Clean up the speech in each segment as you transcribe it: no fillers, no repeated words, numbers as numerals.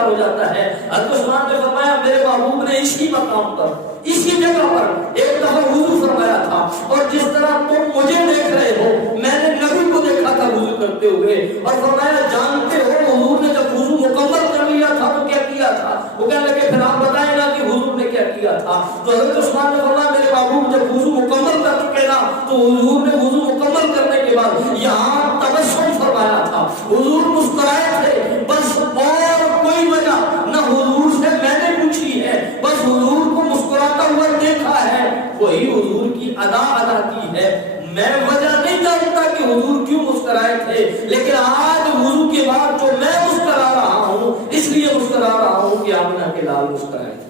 تیار ہو جاتا ہے. حضرت عثمان نے فرمایا میرے محبوب نے اسی مقام پر اسی جگہ پر ایک دفعہ وضو فرمایا تھا اور جس طرح تم مجھے دیکھ رہے ہو میں نے نبی کو دیکھا تھا وضو کرتے ہوئے اور فرمایا جانتے ہو حضور نے جب وضو مکمل کر لیا تھا تو کیا کیا تھا؟ وہ کہنے لگے پھر آپ بتائیں نا کہ حضور نے کیا کیا تھا. تو حضرت عثمان نے فرمایا میرے محبوب جب وضو مکمل کر چکے نا تو حضور نے وضو مکمل کرنے کے بعد یہاں تبسم فرمایا تھا. حضور مسکرائے تھے بس اور کوئی وجہ نہ حضور سے میں نے پوچھی ہے بس حضور کو مسکراتا ہوا دیکھا ہے وہی حضور کی ادا کی ہے. میں وجہ نہیں جانتا کہ حضور کیوں مسکرائے تھے لیکن آج وضو کے بعد جو میں مسکرا رہا ہوں اس لیے مسکرا رہا ہوں کہ آمنہ کے لال مسکرائے تھے.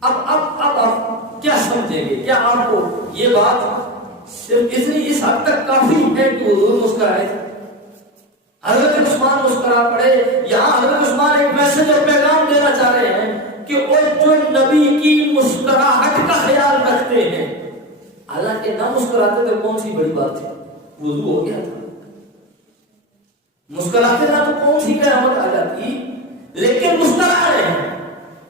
اب کیا سمجھیں گے؟ کیا آپ کو یہ بات صرف اس حد تک کافی ہے کہ حضور مسکرائے تھے؟ حضرت عثمان مسکرا پڑے. یہاں حضرت عثمان ایک میسج اور پیغام دینا چاہ رہے ہیں کہ وہ جو نبی کی مسکراہٹ کا خیال رکھتے ہیں حالانکہ نہ مسکراتے تو کون سی بڑی بات تھی؟ وضو ہو گیا تھا. مسکراتے نہ تو کون سی قیامت آ جاتی لیکن مسکرا رہے ہیں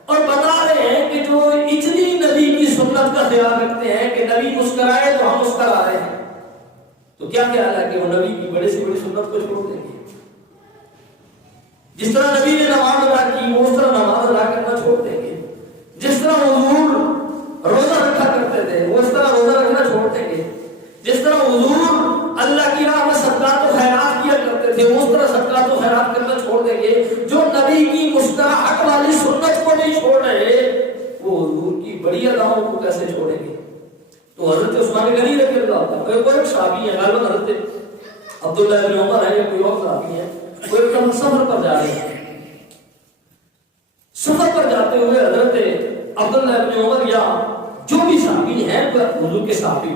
اور بتا رہے ہیں کہ جو اتنی نبی کی سنت کا خیال رکھتے ہیں کہ نبی مسکرائے تو ہم مسکرا رہے ہیں تو کیا خیال ہے کہ وہ نبی کی بڑے سے بڑی سنت کو چھوڑ دیں گے؟ جس طرح نبی نے نماز ادا کی وہ اس طرح نماز ادا کرنا چھوڑ دیں گے. جس طرح حضور روزہ رکھا کرتے تھے وہ اس طرح روزہ رکھنا چھوڑ دیں گے. جس طرح حضور اللہ کی راہ میں صدقات و خیرات کیا کرتے تھے وہ اس طرح صدقات و خیرات کرنا چھوڑ دیں گے. جو نبی کی مسکراہٹ والی سنت کو نہیں چھوڑ رہے وہ حضور کی بڑی اداؤں کو کیسے چھوڑیں گے؟ تو حضرت عثمان غنی رضی اللہ عنہ کوئی ایک صحابی ہے غالباً حضرت عبداللہ بن عمر ہے یا کوئی اور صحابی ہے وہ ایک دم سفر پر جا رہے ہیں. سفر پر جاتے ہوئے حضرت عبداللہ بن عمر یا جو بھی صحابی ہیں حضور کے صحابی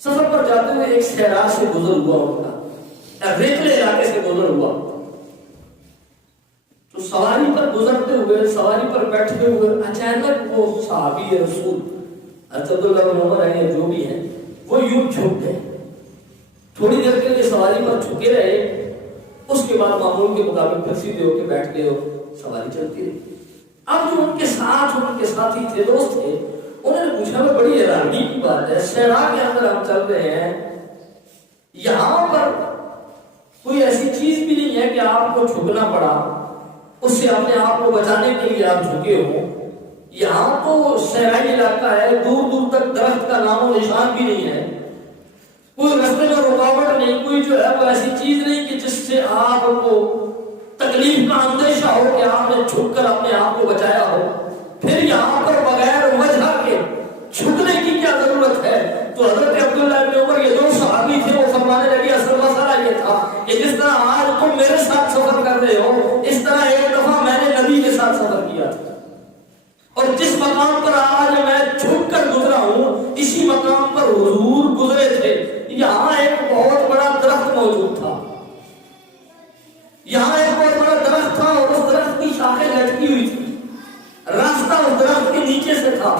سفر پر جاتے ہوئے ایک صحرا سے گزر ہوا ان کا ریتلے علاقے سے گزر ہوا تو سواری پر گزرتے ہوئے سواری پر بیٹھتے ہوئے اچانک وہ صحابی رسول حضرت عبداللہ بن عمر ہیں جو بھی ہیں وہ یوں جھک گئے. تھوڑی دیر کے لیے سواری پر جھکے رہے اس کے بعد معمول کے مطابق پھر سیدھے ہو کے بیٹھ گئے اور سواری چلتی رہی. اب جو ان کے ساتھ ان کے ساتھی تھے دوست تھے انہوں نے پوچھا میں بڑی حیرانی کی بات ہے صحرا کے اندر ہم چل رہے ہیں یہاں پر کوئی ایسی چیز بھی نہیں ہے کہ آپ کو جھکنا پڑا اس سے اپنے آپ کو بچانے کے لیے آپ جھکے ہو. یہاں تو صحرائی علاقہ ہے دور دور تک درخت کا نام و نشان بھی نہیں ہے کوئی راستے میں رکاوٹ نہیں کوئی جو ہے وہ ایسی چیز نہیں کہ جس سے آپ کو تکلیف کا اندیشہ ہو کہ آپ نے جھک کر اپنے آپ کو بچایا ہو. پھر یہاں پر بغیر وجہ کے جھکنے کی کیا ضرورت ہے؟ تو حضرت عبداللہ بن عمر یہ جو صحابی تھے وہ فرمانے لگے اصل مسئلہ یہ تھا کہ جس طرح آج تم میرے ساتھ سفر کر رہے ہو اس طرح ایک دفعہ میں نے نبی کے ساتھ سفر کیا تھا اور جس مقام پر آج میں جھک کر گزرا ہوں اسی مقام پر حضور گزرے تھے. یہاں ایک بہت بڑا درخت موجود تھا یہاں ایک بہت بڑا درخت تھا اور اس درخت کی شاخیں لٹکی ہوئی تھی. راستہ اس درخت کے نیچے سے تھا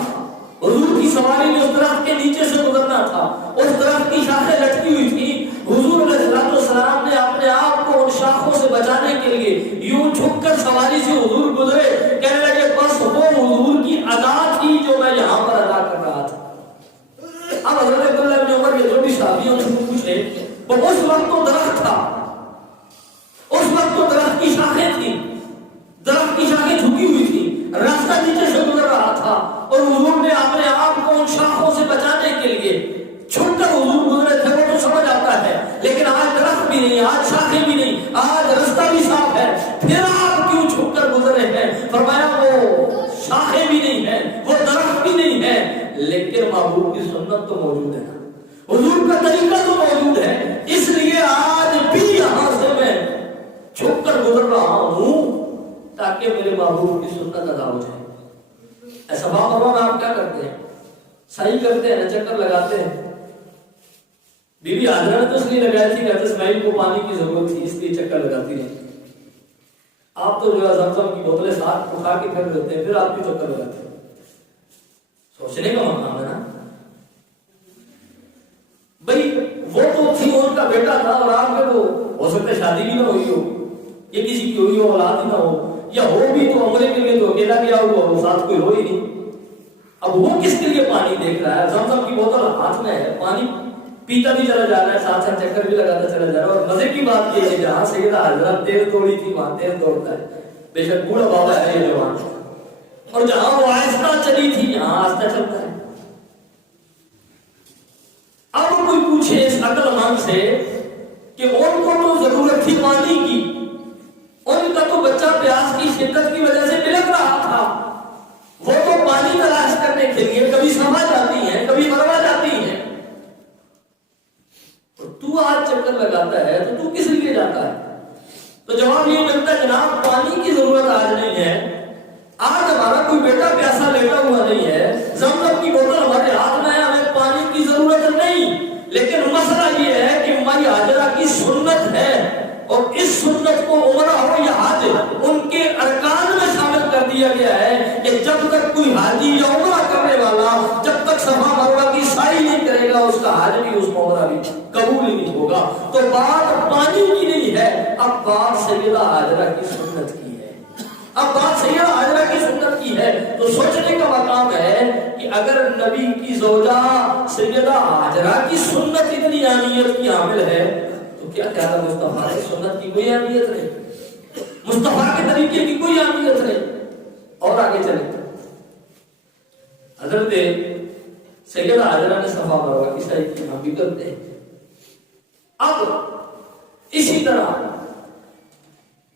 حضور کی سواری نے اس درخت کے نیچے سے گزرنا تھا. اس درخت کی شاخیں لٹکی ہوئی تھی. حضور علیہ السلام نے اپنے آپ کو ان شاخوں سے بچانے کے لیے یوں جھک کر سواری سے حضور گزرے کہنے لگے بس وہ حضور کی ادا تھی جو میں یہاں پر ادا کر رہا تھا. اب حضرت عبداللہ بن عمر یہ جو بھی صحابیوں سے پوچھے وہ اس وقت تو درخت تھا اس وقت تو درخت کی شاخیں تھی درخت کی شاخیں جھکی ہوئی تھی راستہ نیچے سے گزر رہا تھا اور حضور نے اپنے آپ کو ان شاخوں سے بچانے کے لیے چھپ کر حضور گزرے تھے. وہ تو سمجھ آتا ہے لیکن آج درخت بھی نہیں آج شاخیں بھی نہیں آج راستہ بھی صاف ہے پھر آپ کیوں چھپ کر گزرے ہیں؟ فرمایا وہ شاخیں بھی نہیں ہے وہ درخت بھی نہیں ہے لیکن محبوب کی سنت تو موجود ہے حضور کا طریقہ تو موجود ہے اس لیے آج بھی یہاں سے میں چھپ کر گزر رہا ہوں تاکہ میرے محبوب کی سنت ادا ہو جائے. ایسا باپ آپ کیا کرتے ہیں؟ صحیح کرتے ہیں چکر لگاتے ہیں. بی بی حاجرہ نے تو اس لیے لگائی تھی کہ اسماعیل کو پانی کی ضرورت تھی اس لیے چکر لگاتی رہی. آپ تو جو ہے زمزم کی بوتلیں ساتھ اٹھا کے پھر دیتے ہیں پھر آپ بھی چکر لگاتے ہیں. سوچنے کا مقام ہے نا بھائی وہ تو تھی ان کا بیٹا تھا اور آپ کے وہ ہو سکتا ہے شادی بھی نہ ہوئی ہو، یہ کسی کی ہوئی ہو اولاد ہی نہ ہو، یا ہو بھی تو عمرے کے لیے تو اکیلا گیا ہوا وہ ساتھ کوئی ہو ہی نہیں. اب وہ کس کے لیے پانی دیکھ رہا ہے؟ زمزم کی بوتل ہاتھ میں ہے، پانی پیتا بھی چلا جا رہا ہے، ساتھ ساتھ چکر بھی لگاتا چلا جا رہا ہے. اور مزے کی بات یہ ہے جہاں سیدہ حضرت تیز توڑی تھی وہاں تیز توڑتا ہے، بے شک بوڑھا بابا ہے یہ جوان، اور جہاں وہ آہستہ چلی تھی یہاں آہستہ چلتا ہے. اب کوئی پوچھے اس عقل مند سے کہ ان کو تو ضرورت تھی پانی کی، ان کا تو بچہ پیاس کی شدت کی وجہ سے بلک رہا تھا، وہ تو پانی تلاش کرنے کے لیے کبھی سما جاتی ہیں کبھی مروا جاتی ہیں، تو آج چکر لگاتا ہے تو کس لیے جاتا ہے؟ تو جواب یہ ملتا ہے جناب پانی کی ضرورت آج نہیں ہے، آج ہمارا کوئی بیٹا پیاسا لیٹا ہوا نہیں ہے، زمزم کی بوتل ہمارے ہاتھ میں ہے، ہمیں پانی کی ضرورت نہیں. لیکن مسئلہ یہ ہے کہ مائی حاجرہ کی سنت ہے، اور اس سنت کو عمرہ ہو یا حج ان کے ارکان میں شامل کر دیا گیا ہے کہ جب تک کوئی حاجی یا عمرہ کرنے والا جب تک صفا مروہ کی سعی نہیں کرے گا اس کا حج بھی اس عمرہ بھی قبول ہی نہیں ہوگا. تو بات پانی کی نہیں ہے، اب بات سیدہ حاجرہ کی سنت کی ہے، اب بات سیدہ حاجرہ کی سنت کی ہے. تو سوچنے کا مقام ہے کہ اگر نبی کی زوجہ سیدہ حاجرہ کی سنت اتنی اہمیت کی حامل ہے تو کیا خیال ہے مصطفیٰ کی سنت کی کوئی اہمیت نہیں، مصطفیٰ کے طریقے کی کوئی اہمیت نہیں. اور آگے چلیں، حضرت سیدہ حاجرہ نے صفا مروہ کی سعی کی، ہم بھی کرتے ہیں. اب اسی طرح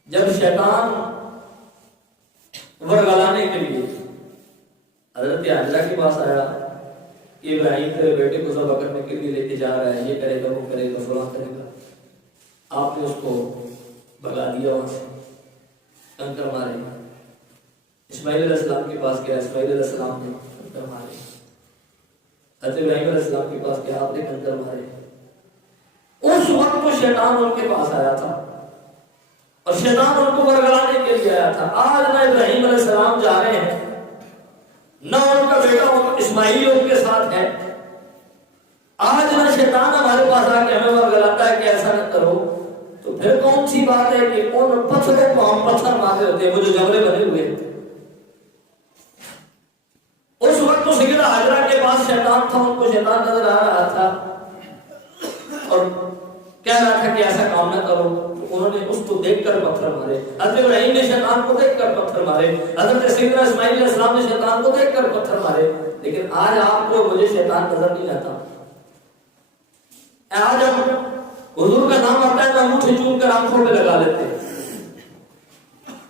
جب شیطان ورگلانے کے لیے حضرت حاجرہ کے پاس آیا کہ ابراہیم تیرے بیٹے کو ذبح کرنے کے لیے لے کے جا رہا ہے، یہ کرے گا وہ کرے گا فلاں کرے گا، آپ نے اس کو بھگا دیا، وہاں سے کنکر مارے. اسماعیل علیہ السلام کے پاس گیا، اسماعیل علیہ السلام نے کنکر مارے. حضرت ابراہیم علیہ السلام کے پاس گیا، آپ نے کنکر مارے. اس وقت تو شیطان ان کے پاس آیا تھا اور شیطان ان کو ورگلانے کے لیے آیا تھا. آج نہ ابراہیم علیہ السلام جا رہے ہیں، نہ ان کا بیٹا اسماعیل ان کے ساتھ ہے. آج نہ شیطان ہمارے پاس آ کے ہمیں ورگلاتا ہے کہ ایسا نہ کرو. تو پھر کون سی بات ہے کہ ان پتھروں کو ہم پتھر مارے ہوتے ہیں، وہ جو جمرے بنے ہوئے ہیں. اس وقت تو سیدہ حاجرہ کے پاس شیطان تھا، ان کو شیطان نظر آ رہا تھا اور کہہ رہا تھا کہ ایسا کام نہ کرو. انہوں نے اس کو دیکھ کر پتھر مارے. حضرت ابراہیم نے شیطان کو دیکھ کر پتھر مارے، حضرت سیدنا اسماعیل علیہ السلام نے شیطان کو دیکھ کر پتھر مارے. لیکن آج آپ کو مجھے شیطان نظر نہیں آتا. آج ہم حضور کا نام آتا ہے تو انگوٹھے چوم کر آنکھوں پہ لگا لیتے ہیں.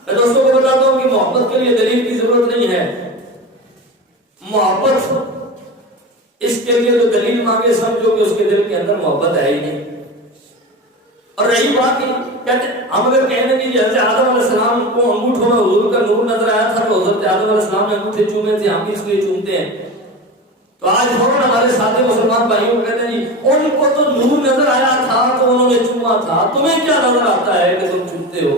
میں دوستوں کو بتاتا ہوں کہ محبت کے لیے دلیل کی ضرورت نہیں ہے. محبت اس کے لیے تو دلیل مانگے سمجھو کہ اس کے دل کے اندر محبت ہے ہی نہیں. اور رہی بات کہتے ہم اگر کہنے کی حضرت آدم علیہ السلام کو انگوٹھوں میں حضور کا نور نظر آیا تھا تو حضرت آدم علیہ السلام نے انگوٹھے چومے تھے، ہم اس لیے چومتے ہیں. تو آج فوراً ہمارے ساتھی مسلمان بھائیوں کو کہتے ہیں جی ان کو تو نور نظر آیا تھا تو انہوں نے چوما تھا، تمہیں کیا نظر آتا ہے کہ تم چومتے ہو؟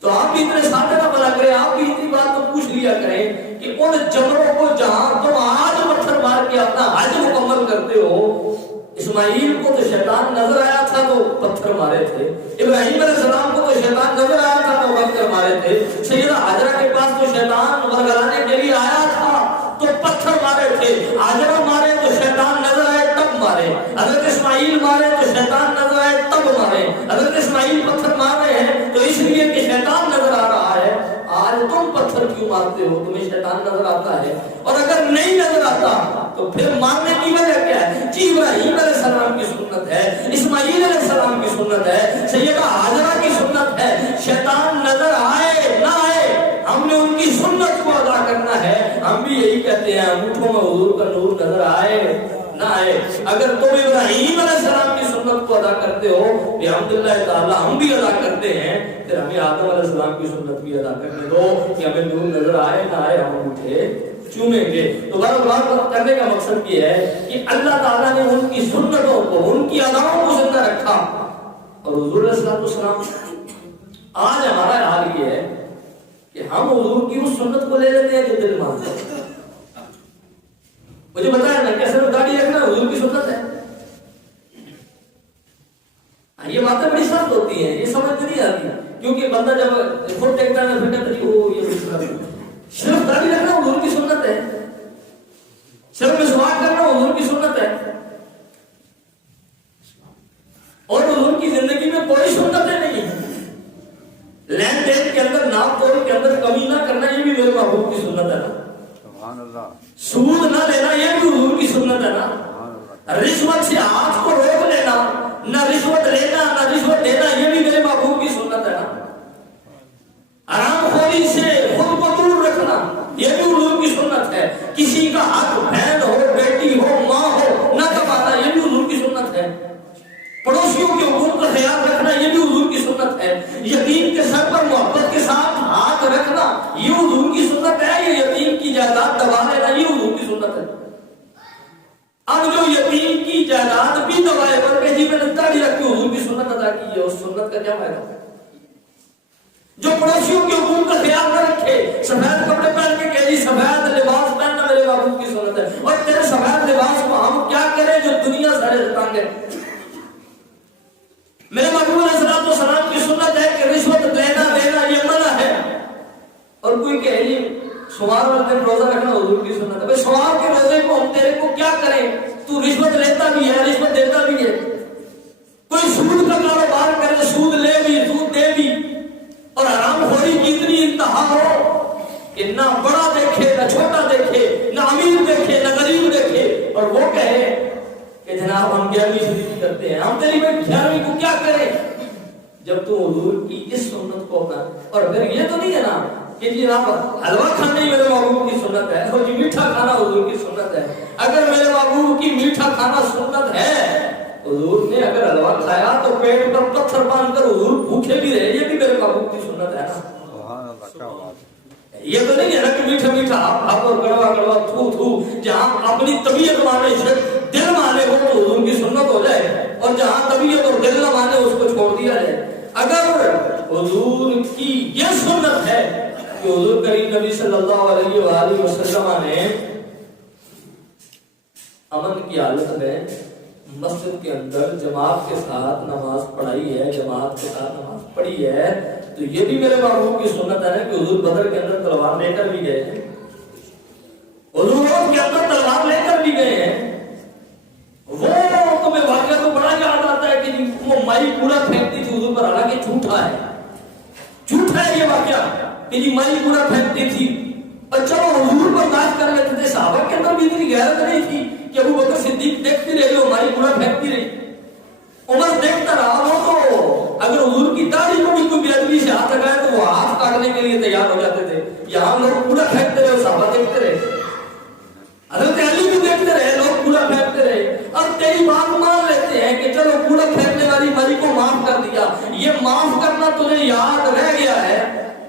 تو آپ بھی اتنے ساتھ نہ بنا کریں، آپ بھی اتنی بات تو پوچھ لیا کریں کہ ان جمروں کو جہاں تم آج پتھر مار کے اپنا حج مکمل کرتے ہو، اسماعیل کو تو شیطان نظر آیا تھا تو پتھر مارے تھے، ابراہیم علیہ السلام کو تو شیطان نظر آیا تھا تو پتھر مارے تھے، سیدہ حاجرہ کے پاس تو شیطان ورگلانے کے لیے آیا تھا تو پتھر مارے تھے. حاجرہ مارے تو شیطان نظر آئے تب مارے، حضرت اسماعیل مارے تو شیطان نظر آئے تب مارے. حضرت اسماعیل پتھر مار رہے ہیں تو اس لیے کہ شیطان نظر آ رہا ہے. آج تم پتھر کیوں مارتے ہو؟ تمہیں شیطان نظر آتا ہے؟ اور اگر نہیں نظر آتا تو پھر مارنے کی وجہ کیا ہے؟ جی ابراہیم علیہ السلام کی سنت ہے، اسماعیل علیہ السلام کی سنت ہے، سیدہ حاجرہ کی سنت ہے. شیطان نظر آئے نہ آئے ہم نے ان کی سنت کو ادا کرنا ہے. ہم بھی یہی کہتے ہیں انگوٹھوں میں حضور کا نور نظر آئے نہ آئے. اگر تم ابراہیم علیہ السلام کی سنت کو ادا کرتے ہو الحمدللہ تعالی ہم بھی ادا کرتے ہیں، پھر ہمیں آدم علیہ السلام کی سنت بھی ادا کرنے دو کہ ہمیں نور نظر آئے نہ آئے ہم انگوٹھے چومیں گے. تو بات کرنے کا مقصد یہ ہے کہ اللہ تعالیٰ نے ان کی سنتوں کو، ان کی اداؤں کو زندہ رکھا. اور حضور علیہ السلام آج ہمارا حال یہ ہے کہ ہم حضور کی اس سنت کو لے لیتے ہیں جو دل مانتا ہے. مجھے بتایا نا کیسے گاڑی رکھنا حضور کی سنت ہے. صرف مسواک کرنا حضور کی سنت ہے، اور حضور کی زندگی میں کوئی سنتیں نہیں ہے. لین دین کے اندر، ناپ تول کے اندر کمی نہ کرنا، یہ بھی میرے محبوب کی سنت ہے نا. سبحان اللہ. سود نہ لینا، یہ بھی حضور کی سنت ہے نا. رشوت سے ہاتھ کو روک لینا، نہ رشوت لینا نہ رشوت دینا، یہ بھی میرے محبوب کی سنت ہے نا. حرام خوری سے خود کو دور رکھنا، یہ بھی حضور کی سنت ہے. کسی کا حق بہن ہو، بیٹی ہو، ماں ہو نہ کمانا، یہ بھی حضور کی سنت ہے. پڑوسیوں کے حقوق کا خیال رکھنا، یہ بھی حضور کی سنت ہے. یتیم کے سر پر محبت کے ساتھ ہاتھ رکھنا، یہ حضور کی سنت ہے. یہ یتیم کی جائیداد دبا لینا، یہ حضور کی سنت ہے. اب جو یتیم کی جائیداد بھی دبائے پر کہ جی میں نے داڑھی رکھ کے حضور کی سنت ادا کی ہے، اس سنت کا کیا فائدہ؟ جو پڑوسیوں کے حقوق کا خیال نہ رکھے، سفید کپڑے پہن کے کہ جی سفید لباس پہننا میرے محبوب کی سنت ہے، اور تیرے سفید لباس کو ہم کیا کریں جو دنیا سارے تنگ ہے. میرے محبوب علیہ الصلوۃ والسلام کی سنت ہے کہ رشوت لینا دینا یہ منع ہے. اور کوئی کہے جی سوار والے دن روزہ رکھنا حضور کی سنت ہے. بھائی سوار کے روزے کو ہم تیرے کو کیا کریں؟ تو رشوت لیتا بھی ہے، رشوت دیتا بھی ہے. کوئی سود کا کاروبار کرے، سود لے بھی سود دے بھی، اور حرام خوری کی اتنی انتہا ہو کہ نہ بڑا دیکھے نہ چھوٹا دیکھے، نہ امیر دیکھے نہ غریب دیکھے، اور وہ کہے کہ جناب ہم 11ویں شریف کرتے ہیں، ہم تیری میں 11ویں کو کیا کریں؟ جب تو حضور کی اس سنت کو اپنا. اور پھر یہ تو نہیں ہے نا کہ جناب حلوہ کھانا ہی میرے محبوب کی سنت ہے، اور جی میٹھا کھانا حضور کی سنت ہے. اگر میرے محبوب کی میٹھا کھانا سنت ہے، حضور نے اگر حلوہ کھایا تو پیٹ پر پتھر باندھ کر حضور بھوکے بھی رہے، یہ بھی میرے محبوب کی سنت ہے نا. سبحان اللہ. کیا بات ہے. یہ تو نہیں ہے نا کہ میٹھا میٹھا آپ اور کڑوا کڑوا تھو تھو، جہاں اپنی طبیعت مانے دل مانے وہ تو حضور کی سنت ہو جائے، اور جہاں طبیعت اور دل نہ مانے اس کو چھوڑ دیا جائے. اگر حضور کی یہ سنت ہے کہ حضور کریم نبی صلی اللہ علیہ وآلہ وسلم نے امن کی حالت میں مسجد کے اندر جماعت کے ساتھ نماز پڑھائی ہے، جماعت کے ساتھ نماز پڑھی ہے، تو یہ بھی میرے محبوب کی سنت ہے کہ حضور بدر کے اندر تلوار لے کر بھی گئے ہیں، حضور احد کے اندر تلوار لے کر بھی گئے ہیں. وہ تمہیں واقعہ تو بڑا یاد آتا ہے کہ وہ مائی پورا پھینکتی تھی حضور پر، حالانکہ جھوٹا ہے، جھوٹا ہے یہ واقعہ کہ جی مائی پورا پھینکتی تھی. اور چلو حضور برداشت کر لیتے تھے، صحابہ کے اندر بھی اتنی غیرت نہیں تھی کہ ابو بکر صدیق دیکھتی رہی اور مائی پورا پھینکتی رہی، عمر دیکھتا رہا. وہ تو اگر حضور کی داڑھی کو بھی کوئی بے ادبی سے ہاتھ لگائے تو وہ ہاتھ کاٹنے کے لیے تیار ہو جاتے تھے. یہاں لوگ پورا پھینکتے رہے اور صحابہ دیکھتے رہے، حضرت علی بھی دیکھتے رہے، لوگ پورا پھینکتے رہے. اب تیری بات مان لیتے ہیں کہ چلو پورا پھینکنے والی مری کو معاف کر دیا، یہ معاف کرنا تجھے یاد رہ گیا ہے.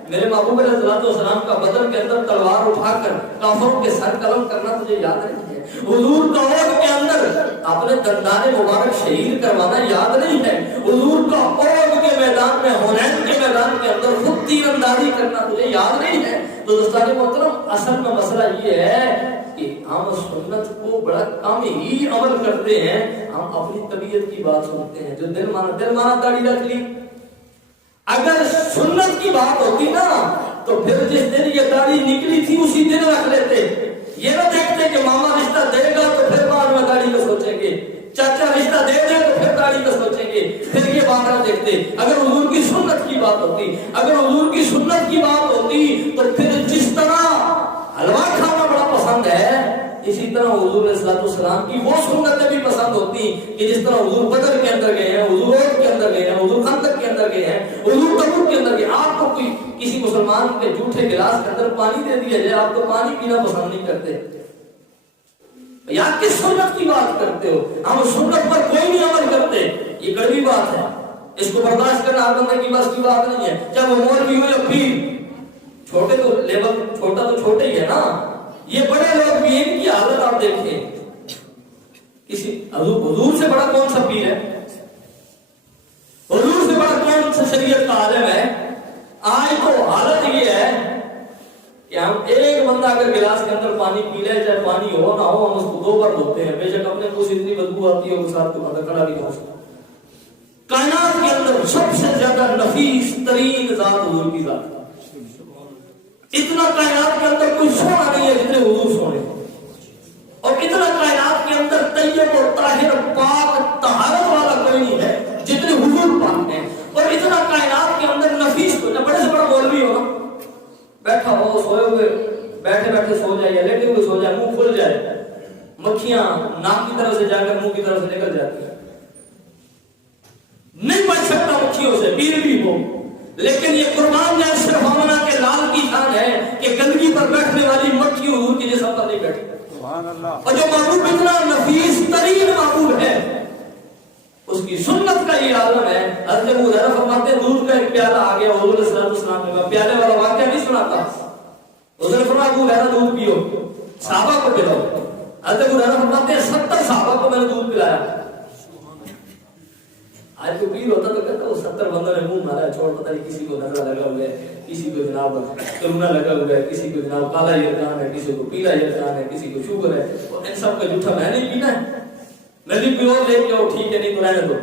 میرے محبوب علیہ الصلوۃ والسلام کا بدر کے اندر تلوار اٹھا کر کافروں کے سر قلم کرنا تجھے یاد نہیں ہے. حضور کا احد کے اندر اپنے دندان مبارک شہید کروانا یاد نہیں ہے. حضور کا احد کے میدان میں، حنین کے میدان کے اندر خود تیر اندازی کرنا تجھے یاد نہیں ہے. تو دوستان محترم، اصل میں مسئلہ یہ ہے کہ ہم سنت کو بڑا کم ہی عمل کرتے ہیں. ہم اپنی طبیعت کی بات سنتے ہیں، جو دل مانا داڑھی رکھ لی. اگر سنت کی بات ہوتی نا تو پھر جس دن یہ داڑھی نکلی تھی اسی دن رکھ لیتے. یہ نہ دیکھتے کہ ماما رشتہ دے گا تو پھر بعد میں داڑھی کا سوچیں گے، چاچا رشتہ دے دے تو پھر داڑھی کا سوچیں گے، پھر یہ بات نہ دیکھتے. اگر حضور کی سنت کی بات ہوتی، اگر حضور کی سنت کی بات ہوتی تو پھر جس طرح حلوہ کھانا بڑا پسند ہے، اسی طرح حضور علیہ الصلوۃ والسلام کی وہ سنتیں بھی پسند ہوتی کہ جس طرح حضور بدر کے اندر گئے ہیں، حضور احد کے اندر گئے ہیں، حضور خندق کے اندر گئے ہیں، حضور تبوک کے اندر گئے. آپ کو کوئی کسی مسلمان کے جھوٹے گلاس کے اندر پانی دے دیا جائے، آپ تو پانی پینا پسند نہیں کرتے. یا کس سنت کی بات کرتے ہو؟ ہم سنت پر کوئی نہیں عمل کرتے، یہ کڑوی بات ہے. اس کو برداشت کرنا ہر بندے کی بس کی بات نہیں ہے، چاہے وہ مولوی ہو یا پیر. چھوٹے تو لیول چھوٹا تو چھوٹے ہی ہے نا، یہ بڑے لوگ بھی ان کی حالت آپ دیکھیں. کسی حضور سے بڑا کون سا پیر ہے؟ حضور سے بڑا کون سا شریعت کا عالم ہے؟ آج تو حالت یہ ہے کہ ہم ایک بندہ اگر گلاس کے اندر پانی پی لے، چاہے پانی ہو نہ ہو، ہم اس کو 2 بار دھوتے ہیں. بے شک اپنے کو اتنی بدبو آتی ہے اس ساتھ کو بندہ کھڑا بھی ہو سکتا. کائنات کے اندر سب سے زیادہ نفیس ترین ذات حضور کی ذات. اتنا کائنات کے اندر کوئی سونا نہیں ہے جتنے حضور سونے، اور طیب اور طاہر پاک طہارت والا کوئی نہیں ہے جتنے حضور پاک ہیں. اور اتنا کائنات کے اندر نفیس کو بڑے سے بڑا مولوی ہو بیٹھا ہو سوئے ہوئے بیٹھے بیٹھے سو جائے یا لیٹے ہوئے سو جائے منہ کھل جائے مکھیاں ناک کی طرف سے جا کر منہ کی طرف سے نکل جاتی ہیں نہیں بچ سکتا مکھیوں سے پیر بھی ہو لیکن یہ قربان جائے صرف آمنہ کے لال کی شان ہے کہ گندگی پر بیٹھنے والی مکھی حضور کی جسم پر نہیں بیٹھی. اور جو محبوب اتنا نفیس ترین محبوب ہے اس کی سنت کا یہ عالم ہے. حضرت ابو ہریرہ فرماتے ہیں دودھ کا ایک پیالہ آ گیا حضور صلی اللہ علیہ وسلم نے پیالے والا واقعہ نہیں سناتا. حضور نے فرمایا ابو ہریرہ دودھ پیو صحابہ کو پلاؤ. حضرت ابو ہریرہ فرماتے ہیں 70 صحابہ کو میں نے دودھ پلایا. آج کو پیر ہوتا تو کہتا وہ 70 بندوں نے منہ مارا چھوڑ پتہ نہیں کسی کو نظر لگا ہوا ہے کسی کو جناب کرونا لگا ہوا ہے کسی کو جناب کالا یرکان ہے کسی کو پیلا یرکان ہے کسی کو شوگر ہے. اور ان سب کا جھوٹا میں نہیں پینا ہے میں بھی پیور لے کے آؤ ٹھیک ہے نہیں تو رہنے دو.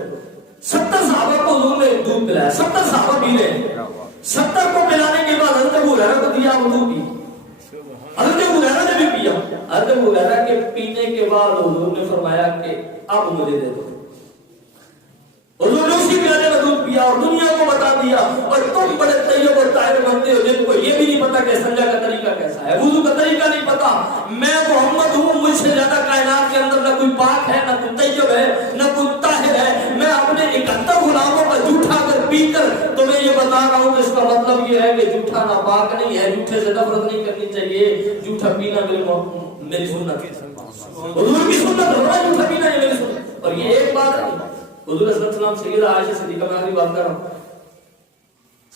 70 صحابہ کو حضور نے دودھ پلایا 70 صحابہ پی رہے ہیں 70 کو پلانے کے بعد حضرت ابو ہریرہ کو دیا وہ دودھ پی. حضرت ابو ہریرہ نے بھی پیا. حضرت ابو ہریرہ کے پینے کے بعد حضور نے فرمایا کہ اب مجھے دے دو. حضور نے اسی پیالے میں دودھ پیا اور دنیا کو بتا دیا اور تم بڑے طیب اور طاہر بنتے ہو جن کو یہ بھی نہیں پتا کہ سنجا کا طریقہ کیسا ہے وضو کا طریقہ نہیں پتا. میں محمد ہوں مجھ سے زیادہ کائنات کے اندر نہ کوئی پاک ہے نہ کوئی طیب ہے نہ کوئی طاہر ہے. میں اپنے 71 غلاموں کا جھوٹا کر پی کر تمہیں یہ بتا رہا ہوں کہ اس کا مطلب یہ ہے کہ جھوٹا ناپاک نہیں ہے جھوٹے سے نفرت نہیں کرنی چاہیے. جھوٹا پینا میری سنت ہے حضور کی سنت ہے جھوٹا پینا یہ میری سنت. اور یہ ایک بات ہے حضور صلی اللہ علیہ وسلم سیدہ عائشہ صدیقہ میں آخری بات کر رہا ہوں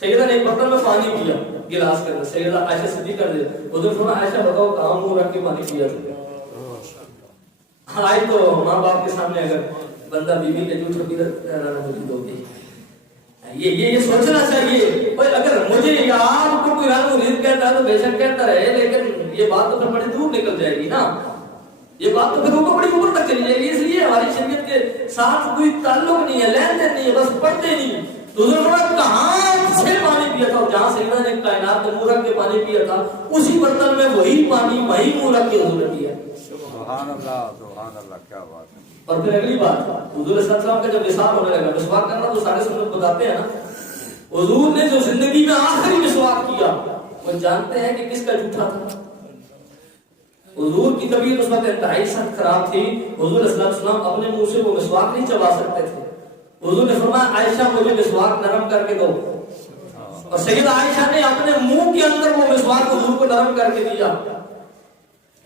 سیدہ نے ایک برتن میں پانی پیا گلاس کے اندر سیدہ عائشہ صدیقہ نے حضور فرمایا عائشہ بتاؤ کہاں منہ رکھ کے پانی پیا تھا. آج تو ماں باپ کے سامنے اگر بندہ بیوی کے جھوٹ پی رہا موجود ہوگی یہ سوچنا چاہیے اگر مجھے یا آپ کو کوئی رنگ مرید کہتا ہے تو بے شک کہتا رہے لیکن یہ بات تو پھر بڑی دور نکل جائے گی نا. یہ بات تو پھر اوپر بڑی عمر تک چلی جائے گی. اس لیے ہماری شریعت کے ساتھ کوئی تعلق نہیں ہے لین دین نہیں ہے بس پڑھتے نہیں. تو حضور نے کہاں سے پانی پیا تھا جہاں سیدنا نے کائنات میں منہ رکھ کے پانی پیا تھا اسی برتن میں وہی پانی وہی منہ رکھ کے حضور نے پیا. سبحان اللہ کیا بات ہے. اور پھر اگلی بات حضور صلی اللہ علیہ وسلم کا جب وصال ہونے لگا مسواک کرنا تو سارے سنت بتاتے ہیں نا. حضور نے جو زندگی میں آخری مسواک کیا وہ جانتے ہیں کہ کس کا جھوٹا تھا. حضور کی طبیعت اس وقت انتہائی سخت خراب تھی. حضور صلی اللہ علیہ وسلم اپنے منہ سے وہ مسواک نہیں چبا سکتے تھے. حضور نے فرمایا عائشہ مجھے مسواک نرم کر کے دو اور سیدہ عائشہ نے اپنے منہ کے اندر وہ مسواک حضور کو نرم کر کے دیا.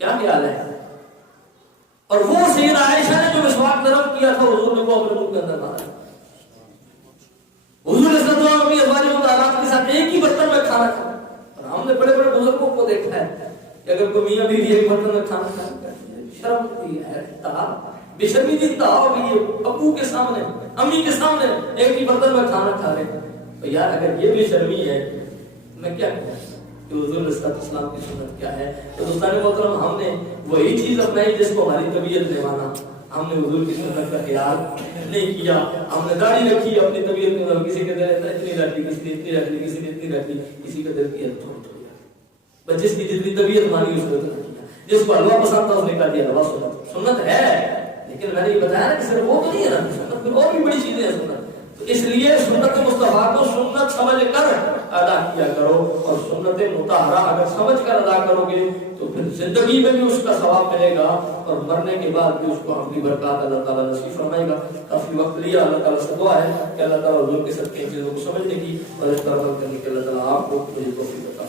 کیا خیال ہے. اور وہ سیدہ عائشہ نے جو مسواک نرم کیا تھا حضور نے وہ اپنے منہ کے اندر مارا. حضور صلی اللہ علیہ وسلم اپنی ازواج مطہرات کے ساتھ ایک ہی برتن میں کھانا کھایا. اور ہم نے بڑے بڑے بزرگوں کو دیکھا ہے کہ اگر کوئی میاں بیوی ایک برتن میں کھانا کھاتا ہے شرم ہوتی ہے بے شرمی دیتا ہوگی ابو کے سامنے امی کے سامنے ایک ہی برتن میں کھانا کھا رہے ہیں. تو یار اگر یہ بے شرمی ہے میں کیا کہوں کہ حضور صلی اللہ علیہ وسلم کی سنت کیا ہے. تو دوستان محترم ہم نے وہی چیز اپنائی جس کو ہماری طبیعت نے مانا. ہم نے حضور کی سنت کا خیال نہیں کیا. ہم نے داڑھی رکھی اپنی طبیعت میں کسی کے دل اتنی رکھ لی کسی نے اتنی رکھ لی کسی نے اتنی رکھ لی کسی کا دل کیا تھوڑی تھوڑی جس کی جتنی طبیعت مانی اس کو کیا. جس کو حلوہ پسند تھا اس نے کہا دیا حلوہ سنت ہے. لیکن میں نے یہ بتایا نا کہ صرف وہ تو نہیں ہے نا سنت پھر اور بھی بڑی چیزیں ہیں سنت. تو اس لیے سنت مصطفیٰ کو سنت سمجھ کر ادا کیا کرو اور سنت مطہرہ اگر سمجھ کر ادا کرو گے تو پھر زندگی میں بھی اس کا ثواب ملے گا اور مرنے کے بعد بھی اس کو اپنی برکات اللہ تعالیٰ نصیب فرمائے گا. کافی وقت لیا. اللہ تعالیٰ سے دعا ہے کہ اللہ تعالیٰ حضور کے صدقے ان چیزوں کو سمجھنے کی اور اس پر عمل کرنے کی اللہ تعالیٰ آپ کو مجھے توفیق عطا